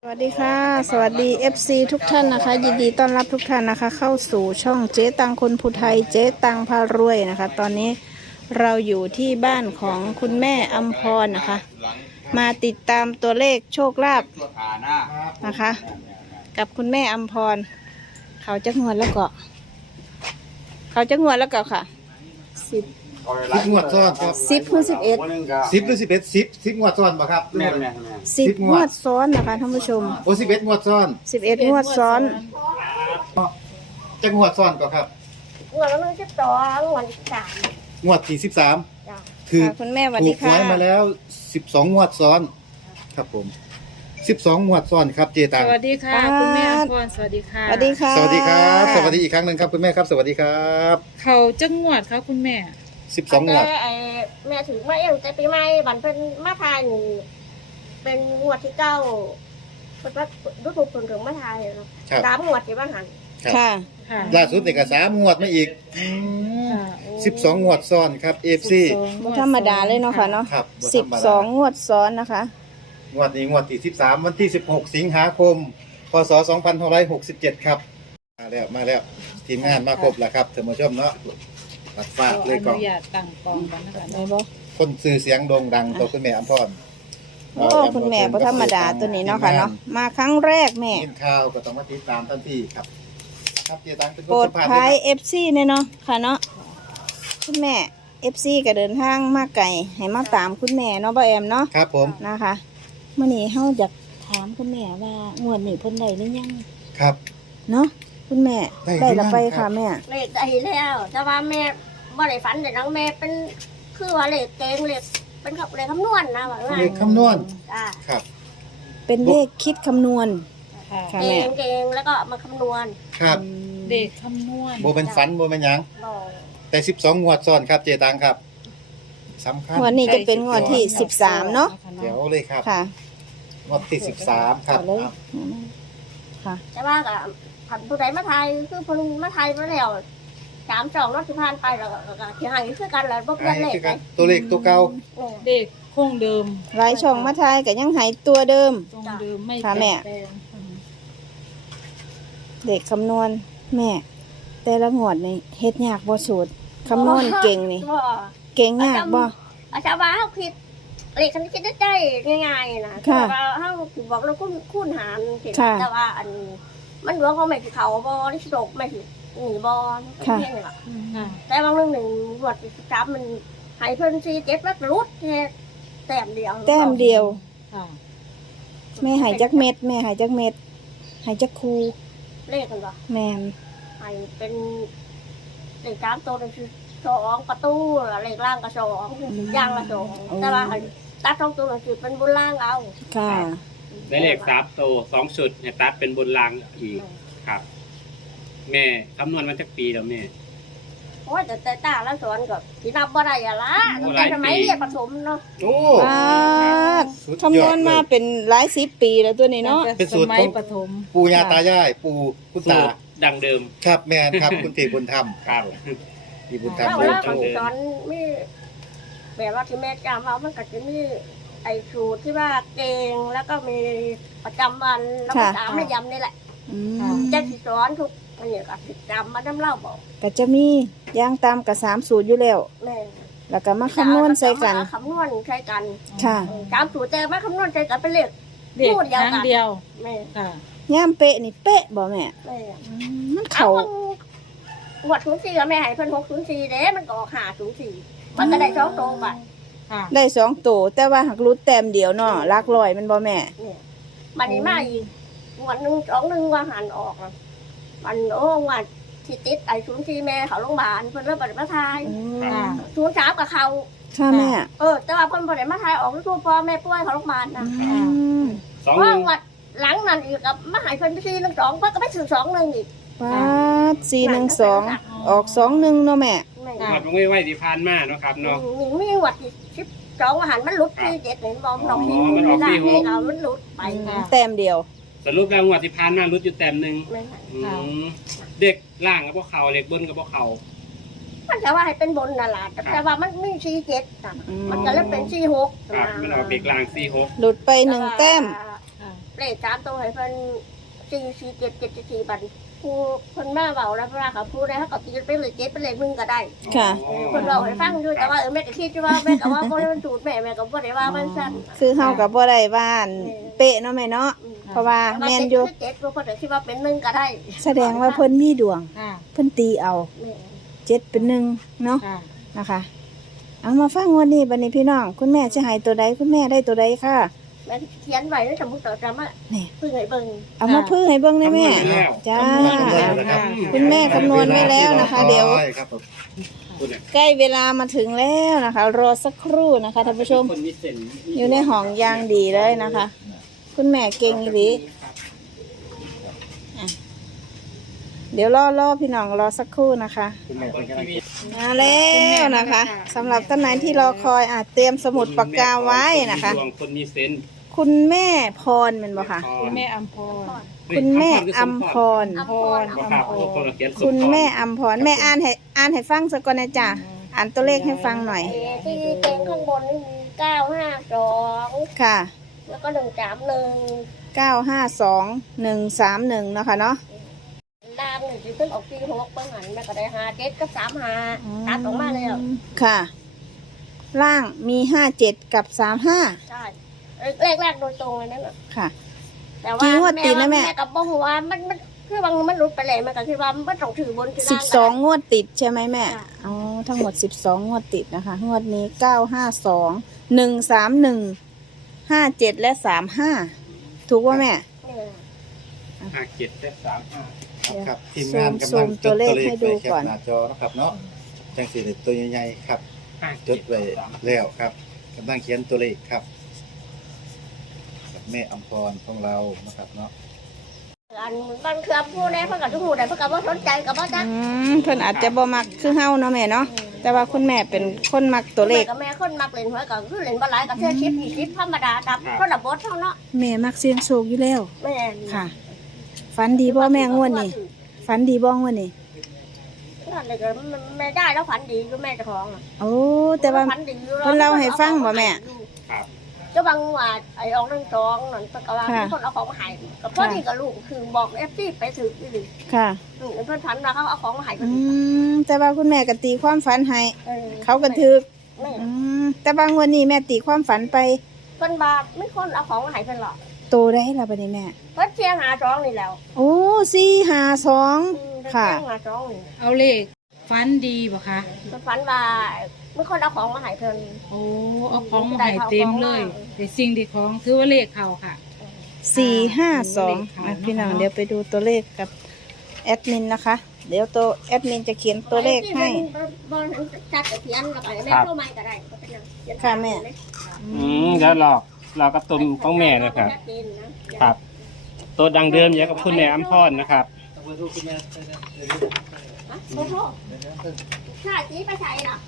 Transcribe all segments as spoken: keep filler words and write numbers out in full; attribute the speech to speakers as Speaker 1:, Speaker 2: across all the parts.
Speaker 1: สวัสดีค่ะสวัสดี เอฟ ซี ทุกท่านนะคะยินดีต้อนรับทุกท่านนะคะเข้าสู่ช่องเจ๊ตังคนภูไทยเจ๊ตังพารวยนะคะตอนนี้เราอยู่ที่บ้านของคุณแม่อำพรนะคะมาติดตามตัวเลขโชคลาภนะคะกับคุณแม่อำพรเขาจะงวดแล้วก็เขาจะงวดแล้วก็ค่ะสิบ
Speaker 2: สิบงวดซ้อนครับ
Speaker 1: สิบหรือสิบเอ็ด
Speaker 2: สิบหรือสิบเอ็ดสิบสิบงวดซ้อนป่ะครับ
Speaker 3: แม่นแม่นแม่น
Speaker 1: สิบงวดซ้อนนะคะท่านผู้ชม
Speaker 2: โอ้สิบเอ็ดงวดซ้อน
Speaker 1: สิบเอ็ดงวดซ้อน
Speaker 2: จะงวดซ้อนก็ครับ
Speaker 4: งวดละมันสิบสองงวดสิบสาม
Speaker 2: งวดที่สิบสาม
Speaker 4: จ้ะ
Speaker 2: คือ
Speaker 1: ค่ะคุณแม่สวัส
Speaker 2: ถู
Speaker 1: ดี
Speaker 2: กห
Speaker 1: ค่ะ
Speaker 2: วยมาแล้วสิบสองงวดซ้อน ครับผมสิบสองงวดซ้อนครับเจตัง
Speaker 5: สวัสดีค่ะ คุณแม่อภรสวัสดีค่ะ
Speaker 1: สวัสดีค่ะ
Speaker 2: สวัสดีครับ สวัสดีอีกครั้งหนึ่งครับคุณแม่ครับ สวัสดีครับ
Speaker 5: เขาจังหวัดครับคุณแม่
Speaker 2: สิบสองงวด
Speaker 4: แต่ไอ้แม่ถือมาเองแต่ปีใหม่บันเพิ่นมาทายนี่เป็นงวดที่เก้าเพิ่นว่าดูถูกคนถึงมาทายเนาะ
Speaker 2: ครับ
Speaker 4: สามงวดที่บ้านหัน
Speaker 2: ครับ
Speaker 1: ค่ะ
Speaker 5: ค่ะ
Speaker 2: ล่าสุดนี่ก็สามงวดมาอีก
Speaker 5: ค่ะ
Speaker 2: สิบสองงวดซ้อนครับเอฟซี
Speaker 1: บ่ธรรมดาเลยเนาะค่ะเนาะ
Speaker 2: ครับบ่
Speaker 1: สิ
Speaker 2: ธ
Speaker 1: บ
Speaker 2: รรมดา
Speaker 1: สองงวดซ้อนนะคะ
Speaker 2: งวดนี้งวดที่สิบสามวันที่สิบหกสิงหาคมพศสองพันหกร้อยหกสิบเจ็ดครับมาแล้วมาแล้วทีมงานมาครบแล้วครับท่านผู้ชมเนาะรับฝาก
Speaker 5: ขอ
Speaker 2: เลย
Speaker 5: อ
Speaker 2: ก่อ
Speaker 5: นุ
Speaker 2: น
Speaker 5: ญาตตั้งกองกันนะคะ
Speaker 1: ได้บ่
Speaker 2: คนสื่อเสียงโด่งดังตัวคุณแม่อำพร
Speaker 1: โอ้คุณแม่บ่ธรรมดาตัวนี้เนาะค่ะเนาะมาครั้งแรกแม่
Speaker 2: กินข้าวก็ต้องมาติดตามทันทีครับ ครับเจตังเป็นค
Speaker 1: โปร
Speaker 2: น
Speaker 1: ด
Speaker 2: สัมภาษณ์
Speaker 1: ภัย
Speaker 2: เลย
Speaker 1: เอฟซีเนี่ยเนาะค่ะเนาะคุณแม่ เอฟซีก็เดินทางมาไกลให้มาตามคุณแม่เนาะบ่แอมเนาะ
Speaker 2: ครับผม
Speaker 1: นะคะมื้อนี้เฮาอยากถามคุณแม่ว่างวดนี้เพิ่นได้หรือยัง
Speaker 2: ครับ
Speaker 1: เนาะคุณแม่
Speaker 2: ได้
Speaker 1: ได้ละไป
Speaker 2: หรือยังครั
Speaker 1: ค่ะ
Speaker 2: บ
Speaker 1: แม่
Speaker 4: เลขได้แล้วแต่ว่าแม่บ่ได้ฝันแต่นังแม่เป็นคือว่าเลขเกงเลขเป็นขับเลขคำนวณนะว่า
Speaker 2: เลขคำนวณ
Speaker 4: จ้า
Speaker 2: ครับ
Speaker 1: เป็นเลขคิดคำนวณ
Speaker 5: ค่ะ
Speaker 1: ค่ะ
Speaker 4: เก
Speaker 1: แม่
Speaker 4: งเกงแล้วก็มาคำนวณ
Speaker 2: ครับ
Speaker 5: เด็กคำนวณ
Speaker 2: โบเป็นฝันโบเป็นหยัง
Speaker 4: บอก
Speaker 2: แต่สิบสองงวดซ้อนครับเจตังครับสำคัญ
Speaker 1: งวดนี้จะเป็นงวดที่สิบสามเนาะ
Speaker 2: เดี๋ยวเลยครับ
Speaker 1: ค่ะ
Speaker 2: งวดที่สิบสามครับ
Speaker 1: เอาเลย
Speaker 2: อ่ะ
Speaker 1: ค่ะ
Speaker 4: แต่ว่าก็ผันผู้ใดมาไทยคือเพิ่นมาไทยมาแล้วสามสองรถสิผ่านไปแล้วก็ก็ที่ให้คือกันแล้วบ่เปลี่ยนเลข
Speaker 2: คือ
Speaker 4: ไป
Speaker 2: กันตัวเลขตัวเก่า
Speaker 4: เนี่ย
Speaker 5: เด็กคงเดิม
Speaker 1: หลายช่องมาทายก็ยังหายตัวเดิม
Speaker 5: ทรงเดิมไม่
Speaker 1: ค่ะ
Speaker 5: เป
Speaker 1: แม่
Speaker 5: ลี่ยนแปลง
Speaker 1: เด็กคำนวณแม่ แต่ละงวดนี่เฮ็ดยากบ่สูตรคำนวณเก่งนี่
Speaker 4: บ่
Speaker 1: เก่งยากบ่
Speaker 4: อาจารย์ว่าเฮาคิดเลขคันคิดได้ใจง่ายๆนะ
Speaker 1: ค่ะ
Speaker 4: แต่ว่าเฮาสิบอกเราคูณคูณหารสิ
Speaker 1: ค่ะ
Speaker 4: แต่ว่าอันมันดวงเขาไม่สิเขาบ่นี่สิตกไม่สิหนีบ่
Speaker 1: ค่ะ
Speaker 4: เพียงนี่ล่ะ
Speaker 5: ค่ะ
Speaker 4: แต่บางเรื่องหนึ่งงวดที่สิบสามมันให้เพิ่นสี่เจ็ดมันรุดแค่แต้มเดียว
Speaker 1: แต้มเดียว
Speaker 5: ค่ะ
Speaker 1: แม่หายจักเม็ดแม่หายจักเม็ดหายจักคู
Speaker 4: เลขกันบ่
Speaker 1: แม่น
Speaker 4: ให้เป็นเลขสามตัวนี่คือสองประตูแล้วเลขล่างก็สองย่างละสองแต่ว่าให้ตัดสองตัวนั่นคือเป็นบนล่างเอา
Speaker 1: ค่ะ
Speaker 3: ได้เลขสามโตวสองชุดเนี่ยตัดเป็นบนรางอีกครับ แม่คำนวณมาจากปีแล้วแม่
Speaker 4: โอ้ยแต่แต่ตาแล้วสอนก็สินับบ่ได้อะล่ะ
Speaker 3: โอ้ห
Speaker 4: แต่
Speaker 3: ลายปี
Speaker 4: สมัยเรียนประถมเนาะ
Speaker 2: โอ้
Speaker 1: ปาด
Speaker 2: สุดยอด
Speaker 1: คำนวณมาเป็นหลายสิบปีแล้วตัวนี้เนาะ
Speaker 2: เป็นสูตร
Speaker 5: สมั
Speaker 2: ข
Speaker 5: ย
Speaker 2: อง
Speaker 5: ปฐม
Speaker 2: ปู่ย่าตายายปู่คุณ
Speaker 3: สู
Speaker 2: ตา
Speaker 3: ตรดังเดิม
Speaker 2: ครับแมนครับ คุณตีบุญธรรม
Speaker 3: ครับ
Speaker 2: ตีบุญธรรม
Speaker 4: แล้ว
Speaker 2: โดย
Speaker 4: แล้ว
Speaker 2: ต
Speaker 4: ก็
Speaker 2: รง
Speaker 4: สิสอนมีแบบว่าที่แม่จำเอามันก็จะมีไอ้สูตรที่ว่าเก่งแล้วก็มีประจำวันแล้วก็
Speaker 1: ค่ะ
Speaker 4: สามไม่ย้ำนี่แหละ
Speaker 1: อืม
Speaker 4: จะสิสอนทุกอันนี้ก็สิจำมาน้ำเล่าบอก
Speaker 1: ก็จะมีย่างตามกับสามสูตรอยู่แล้ว
Speaker 4: แม่
Speaker 1: แล้วก็มาคำนวณใส่กัน
Speaker 4: คำนวณใช้กัน
Speaker 1: ค่ะ
Speaker 4: สามสูตรแต่มาคำนวณใช้กันเป็นเลข
Speaker 5: เด็ก
Speaker 4: พูดเดียว
Speaker 5: ครั้ง
Speaker 4: กัน
Speaker 5: เดียว
Speaker 4: แม่
Speaker 5: ค่ะ
Speaker 1: ย่ามเป๊ะนี่เป๊ะบ่แม่
Speaker 4: แม่
Speaker 1: อืมมัน
Speaker 4: เขา
Speaker 1: เข่า
Speaker 4: หวดศูนย์สี่กับแม่ใหายเพิ่นหกศูนย์สี่เด้มันก็ออกหาศูนย์สี่มันก็ได้สองโตไป
Speaker 5: ค่ะ
Speaker 1: ได้สองตัวแต่ว่าหักรุดแต้มเดียวเนาะลักลอยแมันบ่แม่
Speaker 4: เนี่ยมันนี่มาอีกวันหนึ่งสองหนึ่งว่าหันออกอะมันโอ้วันที่ติดไอ้ศูนย์สี่แม่เขาโรงพยาบาลเพิ่นเริ่มปฏิบัติทาย
Speaker 5: ค่ะ
Speaker 4: ศูนย์สามกับเขา
Speaker 1: ค่ะแม่
Speaker 4: เออแต่ว่าเพิ่นปฏิบัติทายออกทุกพ่อแม่ป่วยเขาโรงพยาบาลนะ
Speaker 1: อืม
Speaker 3: สอง
Speaker 4: เพ
Speaker 3: หนึ่
Speaker 4: ราะ
Speaker 3: ง
Speaker 4: วัดหลังนั้นอีกกับมาหายเพิ่นไปสี่หนึ่งสองเพิ่นก็ไปสื่อสองหนึ่งอีก
Speaker 1: ปาดสี่หนึ่งสองออกสองหนึ่งเนาะแม่
Speaker 4: แม่
Speaker 3: หมัดลงไว้ไว้ที่พานมาเนาะครับเนาะ
Speaker 4: หนิงมีวัดที่สิบสองอาหารมันหลุดที่เจ็ดเห็นบอมดอกที่
Speaker 3: อ๋อมันออกที่หก
Speaker 4: เรามันหลุดไป
Speaker 5: ค่ะ
Speaker 1: แต้มเดียว
Speaker 3: สรุปแล้วงวดที่พานมารุดอยู่แต้มหนึ่ง
Speaker 4: แม่น
Speaker 3: อืมเด็กล่างกับพวกเขาเด็กบนกับพวกเขา
Speaker 4: มันจะว่าให้เป็นบนน่ะล่ะแต่แต่ว่ามันมีสี่เจ็ดน่ะ
Speaker 1: อืม
Speaker 4: มันก็เลยเป็นสี่หก
Speaker 3: ครับมันออกเด็กล่างสี่หก
Speaker 1: หลุดไปหนึ่งแต้ม
Speaker 5: ค่ะ
Speaker 4: เลขสามตัวให้เพิ่นสี่สี่เจ็ดเจ็ดสี่บัตรผู้เพิ่นมาเบาแล้วเวลาเขาพูดได้เขาก็ตีเป็นเลขเจ็ดเป็นเลขหนึ่งก็ได้
Speaker 1: ค่ะ
Speaker 4: เพิ่นเราให้ฟังอยู่แต่ว่าเออแม่ก็คิดว่าแม่ก็ว่าบ่ได้มันสูตรแม่แม่ก็บ่ได้ว่ามันสั้น
Speaker 1: คือเฮากับบ่ได้บ้านเป๊ะเนาะแม่เนาะเพราะว่าแม่นอยู่
Speaker 4: เจ็ดเพิ่นก็คิดว่าเป็นหนึ่งก็ได้
Speaker 1: แสดงว่าเพิ่นมีดวง
Speaker 5: ค่ะ
Speaker 1: เพิ่นตีเอา
Speaker 4: แม่
Speaker 1: เจ็ดเป็นหนึ่งเนาะ
Speaker 5: ค่ะ
Speaker 1: นะคะ เอามาฟังวันนี้บัดนี้พี่น้อง คุณแม่จะให้ตัวใดคุณแม่ได้ตัวใดค่ะ
Speaker 4: แม่เขียนไว้ในสมุดจดจำอ่ะ
Speaker 1: นี่
Speaker 4: เพิ่งให้เบิ่ง
Speaker 1: เอามาพื้ให้เบิ่งได้แม่
Speaker 3: คำนวณไว้แล้ว
Speaker 1: จ้า
Speaker 2: นะครับ
Speaker 1: คุณแม่คำนวณไว้แล้วนะคะ เดี๋ยว
Speaker 2: ครับผม
Speaker 3: คุณเนี่ย
Speaker 1: ใกล้เวลามาถึงแล้วนะคะ รอสักครู่นะคะท่านผู้ชม
Speaker 3: คนมีเส้น
Speaker 1: อยู่ในห้องยางดีเลยนะคะ คุณแม่เก่งอีหลีอ่ะเดี๋ยวรอรอพี่น้องรอสักครู่นะคะ
Speaker 2: คุณแม่เป็นกำลังใจ
Speaker 1: มาแล้วนะคะสำหรับท่านไหนที่รอคอยอาจเตรียมสมุดปากกาไว้นะคะ
Speaker 3: ดวงคนมีเส้น
Speaker 1: คุณแม่พรเป็นบ่ค่ะ
Speaker 5: คุณแม่อัมพร
Speaker 1: คุณแม่อัมพร
Speaker 4: อัมพร
Speaker 3: บ่ครับคนละเขียนสมพร
Speaker 1: คุณแม่อัมพรแม่อ่านให้อ่านให้ฟังสักก่อนนะจ๊ะอ่านตัวเลขให้ฟังหน่อย
Speaker 4: เอ่อที่เก่งข้างบนนี่มีเก้าห้าสอง
Speaker 1: ค่ะ
Speaker 4: แล้วก็หนึ่งสามหนึ่ง
Speaker 1: เก้าห้าสองหนึ่งสามหนึ่งเนาะค่ะเนาะ
Speaker 4: ล่างหนึ่งที่ขึ้นออกที่หกเปิ้งหันแม่ก็ได้ห้าเจ็ดกับสามห้าตัดออกมาแล้ว
Speaker 1: ค่ะ ล่างมีห้าเจ็ดกับสามห้า
Speaker 4: ใช่แรกแรกๆโดยตรงเลยนั่นแหละ
Speaker 1: ค่ะ
Speaker 4: แต่
Speaker 1: กี่
Speaker 4: ว่าง
Speaker 1: วดติดนะแม่
Speaker 4: แม่กับบ่หัวามันมันคือบางมันหลุดไปเลยแม่ก็คิดว่ามันต้องถือบนถื
Speaker 1: สิบ
Speaker 4: ล่าง
Speaker 1: สองงวดติดใช่ไหมแม่
Speaker 4: ค่ะ
Speaker 1: อ๋อ ทั้งหมดสิบสองงวดติดนะคะ งวดนี้เก้าห้าสอง หนึ่งสามหนึ่ง ห้าเจ็ดและสามห้า ถูกว่าแม่
Speaker 4: เนี่ย
Speaker 3: ห้าเจ็ดและสามห้า
Speaker 2: ครับทีมงานกำลังจดตัวเลขให้ดูก่อนหน้าจอนะครับเนาะจังสีตัวใหญ่ๆครับ
Speaker 3: ห้า
Speaker 2: จดไว้แล้วครับกำลังเขียนตัวเลขครับกับแม่อำพรของเรานะครับเนาะ
Speaker 4: อันบางเครือผู้ใดเพิ่นก็ทุกผู้ใดเพิ่นก็บ่สนใจก็บ่จัก
Speaker 1: อืม เพิ่นอาจจะบ่มักคือเฮาเนาะแม่เนาะ แต่ว่าคุณแม่เป็นคนมักตัวเลข
Speaker 4: แม่กับแม่คนมักเล่นหวยก็คือเล่นบ่หลายก็แค่สิบยี่สิบธรรมดาดับคนละบทเท่าเนาะ
Speaker 1: แม่มักเสียงโชคอยู่แล้ว
Speaker 4: แม่
Speaker 1: ค่ะ ฝันดีบ่แม่งวดนี้ ฝันดีบ่งวดนี้
Speaker 4: นั่นเลยก็แม่ได้แล้วฝันดีอยู่แม่เจ้าของอะ
Speaker 1: โอ้ แต่ว่า
Speaker 4: ฝันดีอยู่
Speaker 1: เพิ่นเล่าให้ฟังบ่แม่
Speaker 3: ครับ
Speaker 4: เจ้าบางว่าไอ้ออกเรื่องสองนั่นเพิ่นก็ว่า
Speaker 1: ค่ะ
Speaker 4: มีคนเอาของมาให้กับพ่อนี่กับลูกคือบอกเอฟซีไปถึงนี่ดิ
Speaker 1: ค่ะ
Speaker 4: อืมเพิ่นฝันว่าเขาเอาของมาให้เพิ่
Speaker 1: อื
Speaker 4: น
Speaker 1: ม แต่ว่าคุณแม่ก็ตีความฝันให้
Speaker 4: ออ
Speaker 1: เขาก็ถึก
Speaker 4: แม่
Speaker 1: อืม แต่บางวันนี้แม่ตีความฝันไป
Speaker 4: เพิ่นว่าไม่คนเอาของมาให้เพิ่นหรอก
Speaker 1: โตได้ละบัดนี้แม่
Speaker 4: เพิ่นเชียงหาสองนี่แล้ว
Speaker 1: โอ้สี่ห้าสอง
Speaker 4: อืมเพิ่น
Speaker 1: ค่ะ
Speaker 4: เชียงหาสองนี่
Speaker 5: เอาเลขฟันดีบ่คะ
Speaker 4: เพิ่นฝันว่าไม่คนเอาของมาให้เพิ่น
Speaker 5: โอ้เอาของมาให้เต็มเลยแต่สิ่งที่ของถือว่าเลขเขาค่ะ
Speaker 1: สี่ห้าสอง
Speaker 5: เลข
Speaker 1: พี่น้อง
Speaker 5: เนาะ
Speaker 1: เดี๋ยวไปดูตัวเลขกับแอดมินนะคะ เดี๋ยวตัวแอดมินจะเขียนตัวเลขให้
Speaker 4: บ่เห็นจัดกับเขียนแล้วก็แม่โทรมาก็ได้ก็เป็นหยังเขียน
Speaker 1: ค่ะแม่
Speaker 3: อืมเดี๋ยวรอรอกระตุ้มของแม่นะครับ
Speaker 4: ชัดเจนนะ
Speaker 3: ครับ ตัวดังเดิมอย่างกับคุณแม่อัมพรนะครับ
Speaker 4: ฮะโอ้โหชาจีไปใส่หรอ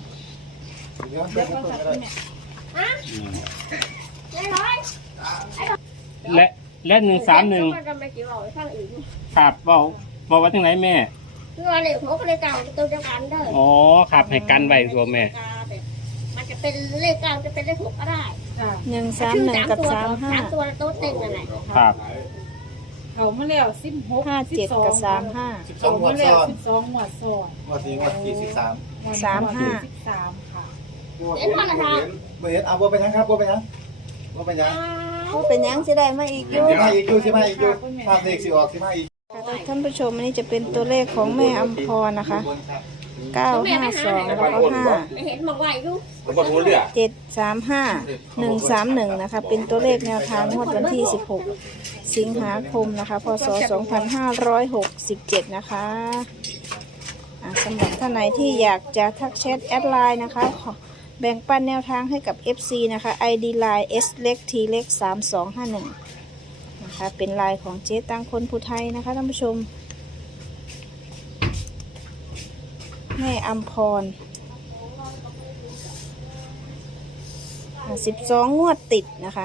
Speaker 4: ฮะเจ๊ร้อย
Speaker 3: และและหนึ่งสามหนึ่ง
Speaker 4: จะไม่กี่ร้อยข้างอื่น
Speaker 3: ครับบอกบอกว่าที่ไหนแม่
Speaker 4: คือว่าเลขหกเลขเก้าตัวเดียวกันเด้อ
Speaker 3: อ๋อครับให้กันไว้ตัวแม่
Speaker 4: มันจะเป็นเลขเก้าจะเป็นเลขหกก็ได้
Speaker 5: ค่ะ
Speaker 1: หนึ่งสามหนึ่งกับสามห้า
Speaker 4: สามตัวโต๊ะเต็งนั่นแหละ
Speaker 3: ครับ
Speaker 5: เขามาแล้วสิบหก
Speaker 1: ห้าเจ็ดกับสามห้า
Speaker 2: สิบสอ
Speaker 5: เขา
Speaker 2: งงว
Speaker 5: มา
Speaker 2: ด
Speaker 5: แล้ว
Speaker 2: ซ้อน
Speaker 5: สิบสองหมวดซ้อน
Speaker 2: งวดนี้งวดที่สิบสาม
Speaker 1: สามห้า
Speaker 5: สิบสามค่ะ
Speaker 4: เห็นพ่อละทาง
Speaker 2: เมื่อเห็นเอาบัวไปยังครับบัวไปยังบัวไปยัง
Speaker 1: โอ้เป็นหยังสิได้มาอีกอยู่
Speaker 2: สิมาอีกอยู่สิมาอีกอยู่ภาพเลขสิออกสิมาอีก
Speaker 1: ท่านผู้ชมอันนี้จะเป็นตัวเลขของแม่อัมพรนะคะเก้าห้าสองแล้วก็ห้า
Speaker 4: ไม่เห็นมองไหวอยู่
Speaker 1: เจ็ดสามห้าหนึ่งสามหนึ่งนะคะ เป็นตัวเลขแนวทางงวดวันที่สิบหกสิงหาคมนะคะพศสองพันห้าร้อยหกสิบเจ็ดนะคะอ่ะสำหรับท่านไหนที่อยากจะทักแชทแอดไลน์นะคะขอแบ่งปันแนวทางให้กับ เอฟ ซี นะคะ ไอ ดี Line S เล็ก T เล็กสามสองห้าหนึ่งนะคะเป็นไลน์ของเจ๊ตังคนผู้ไทยนะคะท่านผู้ชม แม่อัมพรสิบสองงวดติดนะคะ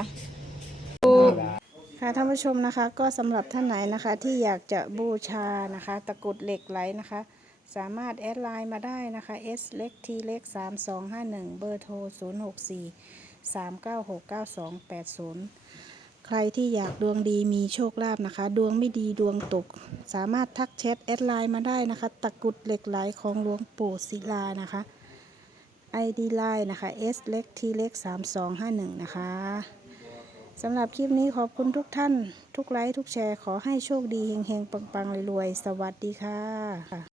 Speaker 1: ค่ะท่านผู้ชมนะคะก็สำหรับท่านไหนนะคะที่อยากจะบูชานะคะตะกรุดเหล็กไหลนะคะสามารถแอดไลน์มาได้นะคะ S เล็ก T เล็กสามสองห้าหนึ่งเบอร์โทรศูนย์หกสี่ สามเก้าหก เก้าสองแปดศูนย์ใครที่อยากดวงดีมีโชคลาภนะคะ ดวงไม่ดีดวงตก สามารถทักแชทแอดไลน์มาได้นะคะ ตะกรุดเหล็กไหลของหลวงปู่ศิลานะคะ ไอ ดี ไลน์นะคะ S เล็ก T เล็กสามสองห้าหนึ่งนะคะสำหรับคลิปนี้ขอบคุณทุกท่าน ทุกไลค์ทุกแชร์ขอให้โชคดีเฮงๆปังๆรวยๆสวัสดีค่ะ